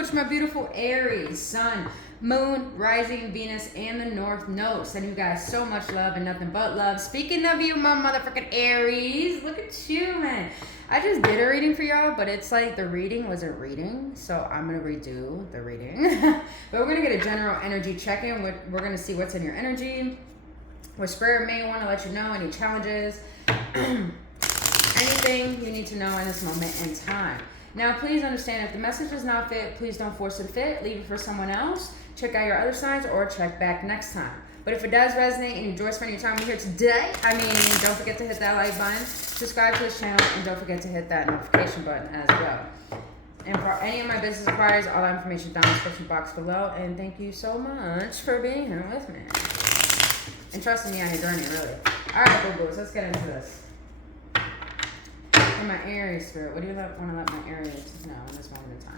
It's my beautiful Aries, Sun, Moon, Rising, Venus, and the North Node. Sending you guys so much love and nothing but love. Speaking of you, my motherfucking Aries, look at you, man. I just did a reading for y'all, but it's like the reading wasn't reading, so I'm going to redo the reading. But we're going to get a general energy check-in. We're going to see what's in your energy, what Spirit may want to let you know, any challenges, anything you need to know in this moment in time. Now, please understand, if the message does not fit, please don't force it to fit. Leave it for someone else. Check out your other signs or check back next time. But if it does resonate and you enjoy spending your time here today, don't forget to hit that like button, subscribe to this channel, and don't forget to hit that notification button as well. And for any of my business inquiries, all that information is down in the description box below. And thank you so much for being here with me and trusting me on your journey, really. All right, boo-boos, let's get into this. For my Aries spirit, what do you want to let my Aries know in this moment in time?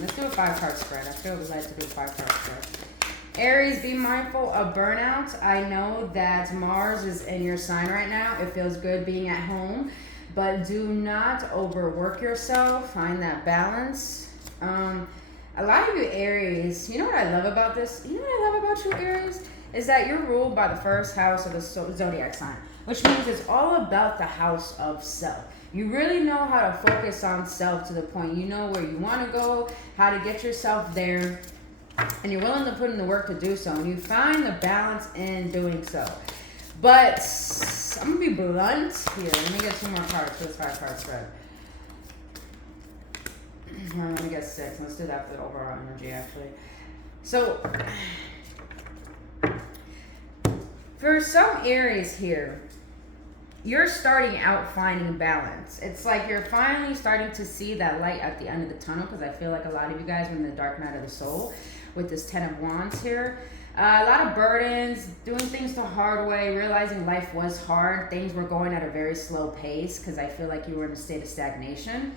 Let's do a 5-card spread. I feel like to do a 5-card spread. Aries, be mindful of burnout. I know that Mars is in your sign right now. It feels good being at home, but do not overwork yourself. Find that balance. A lot of you Aries, you know what I love about this? You know what I love about you Aries? Is that you're ruled by the first house of the zodiac sign, which means it's all about the house of self. You really know how to focus on self to the point you know where you want to go, how to get yourself there, and you're willing to put in the work to do so, and you find the balance in doing so. But I'm going to be blunt here. Let me get 2 more cards for this 5-card spread. Let me get 6. Let's do that for the overall energy, actually. So, for some Aries here, you're starting out finding balance. It's like you're finally starting to see that light at the end of the tunnel, because I feel like a lot of you guys are in the dark night of the soul with this 10 of Wands here. A lot of burdens, doing things the hard way, realizing life was hard. Things were going at a very slow pace because I feel like you were in a state of stagnation.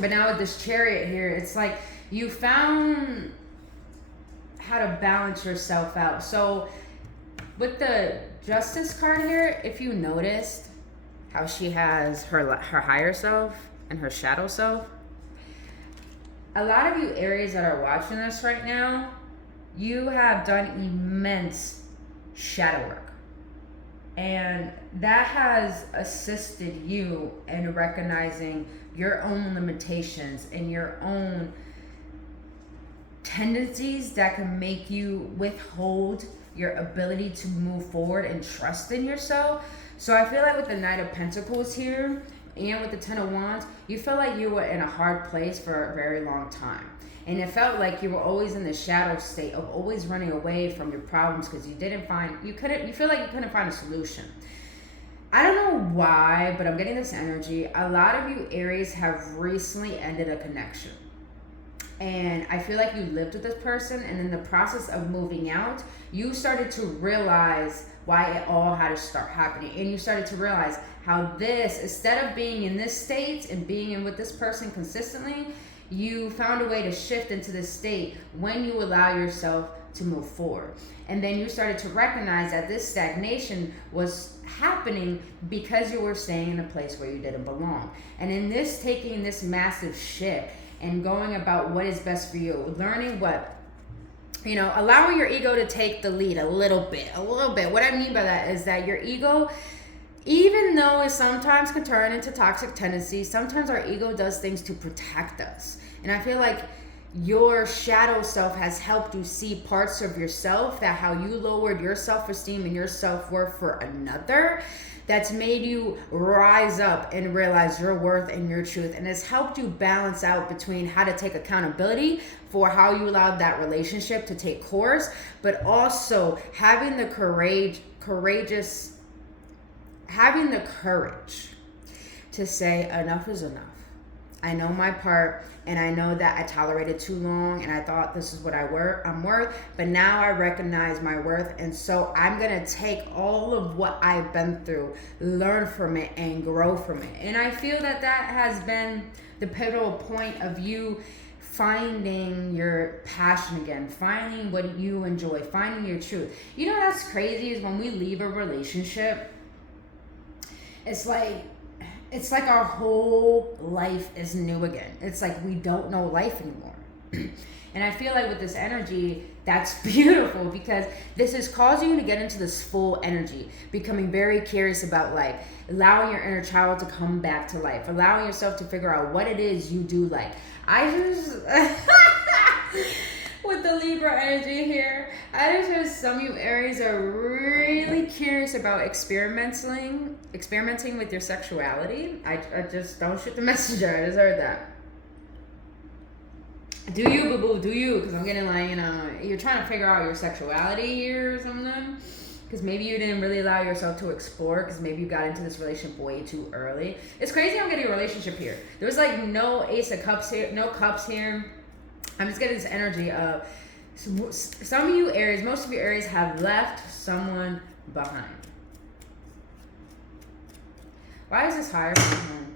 But now with this Chariot here, it's like you found how to balance yourself out. So with the Justice card here, if you noticed how she has her higher self and her shadow self, a lot of you Aries that are watching this right now, you have done immense shadow work, and that has assisted you in recognizing your own limitations and your own tendencies that can make you withhold your ability to move forward and trust in yourself. So I feel like with the Knight of Pentacles here and with the 10 of Wands, you feel like you were in a hard place for a very long time. And it felt like you were always in the shadow state of always running away from your problems because you feel like you couldn't find a solution. I don't know why, but I'm getting this energy. A lot of you Aries have recently ended a connection. And I feel like you lived with this person, and in the process of moving out, you started to realize why it all had to start happening. And you started to realize how this, instead of being in this state and being in with this person consistently, you found a way to shift into this state when you allow yourself to move forward. And then you started to recognize that this stagnation was happening because you were staying in a place where you didn't belong. And in this, taking this massive shift and going about what is best for you, learning what, allowing your ego to take the lead a little bit. What I mean by that is that your ego, even though it sometimes can turn into toxic tendencies, sometimes our ego does things to protect us. And I feel like your shadow self has helped you see parts of yourself, that how you lowered your self-esteem and your self-worth for another, that's made you rise up and realize your worth and your truth. And it's helped you balance out between how to take accountability for how you allowed that relationship to take course, but also having the courage to say enough is enough. I know my part, and I know that I tolerated too long, and I thought this is what I'm worth, but now I recognize my worth, and so I'm gonna take all of what I've been through, learn from it, and grow from it. And I feel that that has been the pivotal point of you finding your passion again, finding what you enjoy, finding your truth. You know what's crazy is when we leave a relationship, it's like our whole life is new again. It's like we don't know life anymore. And I feel like with this energy, that's beautiful, because this is causing you to get into this full energy, becoming very curious about life, allowing your inner child to come back to life, allowing yourself to figure out what it is you do like. I just, with the Libra energy here, I just feel some of you Aries are really curious about experimenting with your sexuality. I just, don't shoot the messenger, I just heard that. Do you, boo-boo, do you? Because I'm getting like, you're trying to figure out your sexuality here or something. Because maybe you didn't really allow yourself to explore, because maybe you got into this relationship way too early. It's crazy I'm getting a relationship here. There was like no ace of cups here, no cups here. I'm just getting this energy of some of you Aries, most of you Aries have left someone behind. Why is this higher from here?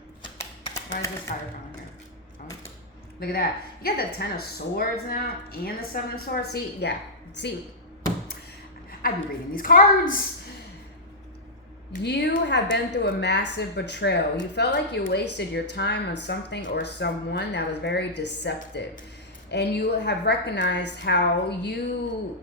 Why is this higher from here? Oh. Look at that. You got the 10 of Swords now and the 7 of Swords. See, yeah. See, I be reading these cards. You have been through a massive betrayal. You felt like you wasted your time on something or someone that was very deceptive. And you have recognized how you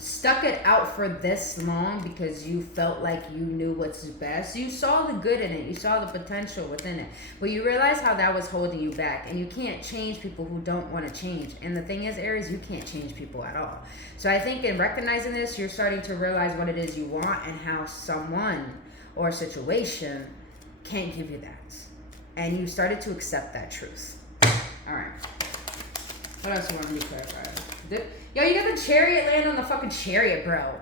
stuck it out for this long because you felt like you knew what's best. You saw the good in it. You saw the potential within it. But you realized how that was holding you back. And you can't change people who don't want to change. And the thing is, Aries, you can't change people at all. So I think in recognizing this, you're starting to realize what it is you want and how someone or situation can't give you that. And you started to accept that truth. All right. What else do you want to be clarified? Yo, you got the Chariot land on the fucking Chariot, bro.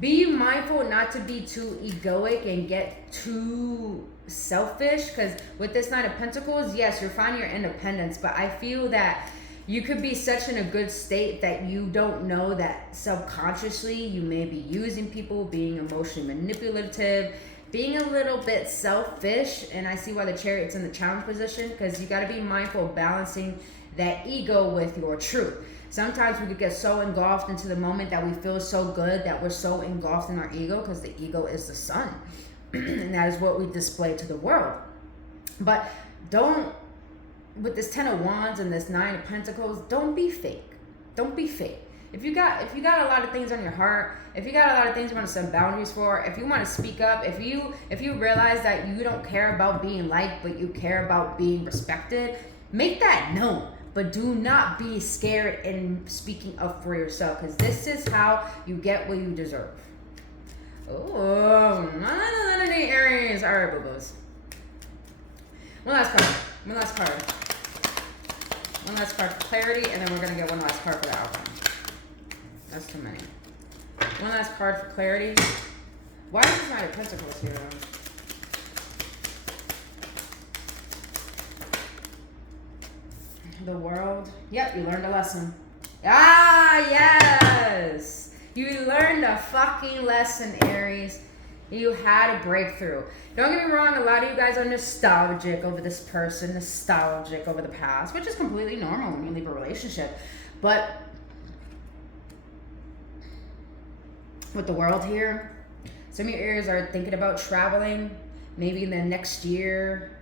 Be mindful not to be too egoic and get too selfish, because with this Knight of Pentacles, yes, you're finding your independence, but I feel that you could be such in a good state that you don't know that subconsciously you may be using people, being emotionally manipulative, being a little bit selfish. And I see why the Chariot's in the challenge position, because you got to be mindful of balancing that ego with your truth. Sometimes we could get so engulfed into the moment that we feel so good that we're so engulfed in our ego, because the ego is the sun. And that is what we display to the world. But don't, with this 10 of Wands and this 9 of Pentacles, don't be fake. Don't be fake. If you got a lot of things on your heart, if you got a lot of things you want to set boundaries for, if you want to speak up, if you realize that you don't care about being liked, but you care about being respected, make that known. But do not be scared in speaking up for yourself, because this is how you get what you deserve. Oh, Aries. All right, boo-boos. One last card. One last card for clarity, and then we're going to get one last card for the outcome. That's too many. One last card for clarity. Why is this Knight of Pentacles here, though? The World. Yep, you learned a lesson. Ah, yes! You learned a fucking lesson, Aries. You had a breakthrough. Don't get me wrong, a lot of you guys are nostalgic over this person, nostalgic over the past, which is completely normal when you leave a relationship. But with the World here, some of your Aries are thinking about traveling, maybe in the next year.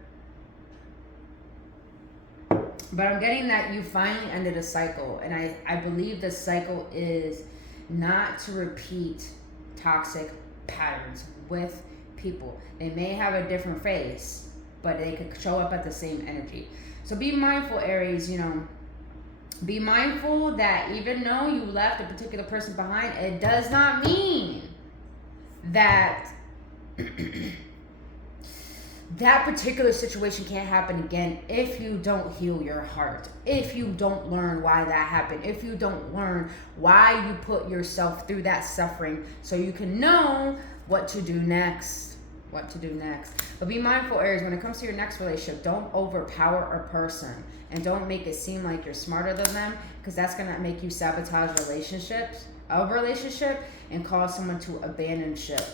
But I'm getting that you finally ended a cycle. And I believe the cycle is not to repeat toxic patterns with people. They may have a different face, but they could show up at the same energy. So be mindful, Aries, be mindful that even though you left a particular person behind, it does not mean that that particular situation can't happen again if you don't heal your heart, if you don't learn why that happened, if you don't learn why you put yourself through that suffering, so you can know what to do next. But be mindful, Aries, when it comes to your next relationship, don't overpower a person, and don't make it seem like you're smarter than them, because that's going to make you sabotage a relationship and cause someone to abandon ship.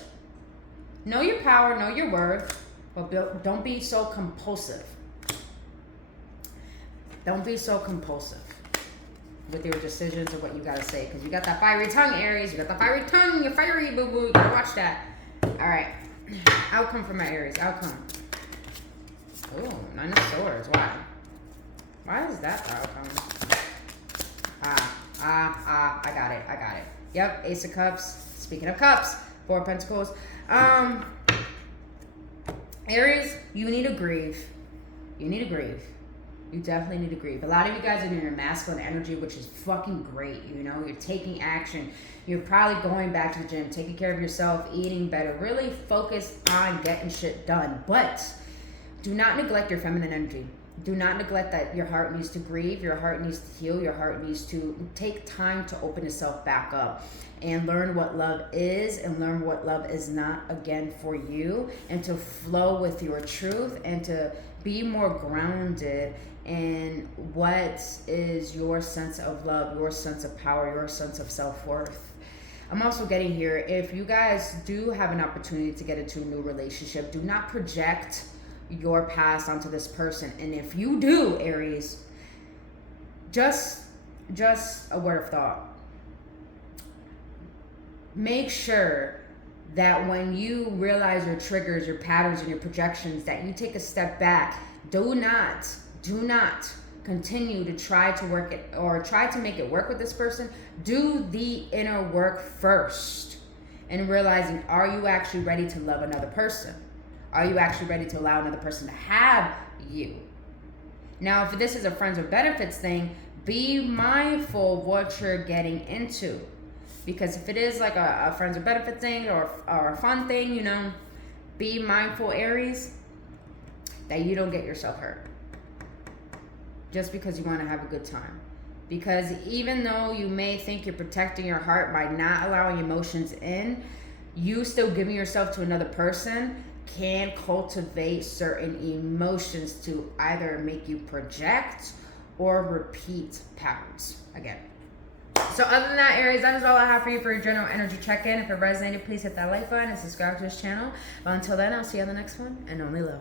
Know your power, know your worth, but don't be so compulsive. Don't be so compulsive with your decisions or what you gotta say, because you got that fiery tongue, Aries. You got the fiery tongue. You're fiery, boo boo. You gotta watch that. All right. Outcome for my Aries. Outcome. Oh, 9 of Swords. Why? Why is that the outcome? I got it. Yep, Ace of Cups. Speaking of cups, 4 of Pentacles. Aries, you need to grieve. You need to grieve. You definitely need to grieve. A lot of you guys are in your masculine energy, which is fucking great. You know, you're taking action. You're probably going back to the gym, taking care of yourself, eating better, really focused on getting shit done. But do not neglect your feminine energy. Do not neglect that your heart needs to grieve, your heart needs to heal, your heart needs to take time to open itself back up and learn what love is and learn what love is not, again, for you, and to flow with your truth and to be more grounded in what is your sense of love, your sense of power, your sense of self-worth. I'm also getting here, if you guys do have an opportunity to get into a new relationship, do not project your past onto this person. And if you do, Aries, just a word of thought. Make sure that when you realize your triggers, your patterns, and your projections, that you take a step back. Do not continue to try to work it or try to make it work with this person. Do the inner work first, and realizing, are you actually ready to love another person? Are you actually ready to allow another person to have you? Now, if this is a friends with benefits thing, be mindful of what you're getting into. Because if it is like a friends with benefit thing or a fun thing, you know, be mindful, Aries, that you don't get yourself hurt just because you want to have a good time. Because even though you may think you're protecting your heart by not allowing emotions in, you still giving yourself to another person can cultivate certain emotions to either make you project or repeat patterns again. So other than that, Aries, that is all I have for you for your general energy check-in. If it resonated, please hit that like button and subscribe to this channel. But until then, I'll see you on the next one, and only love.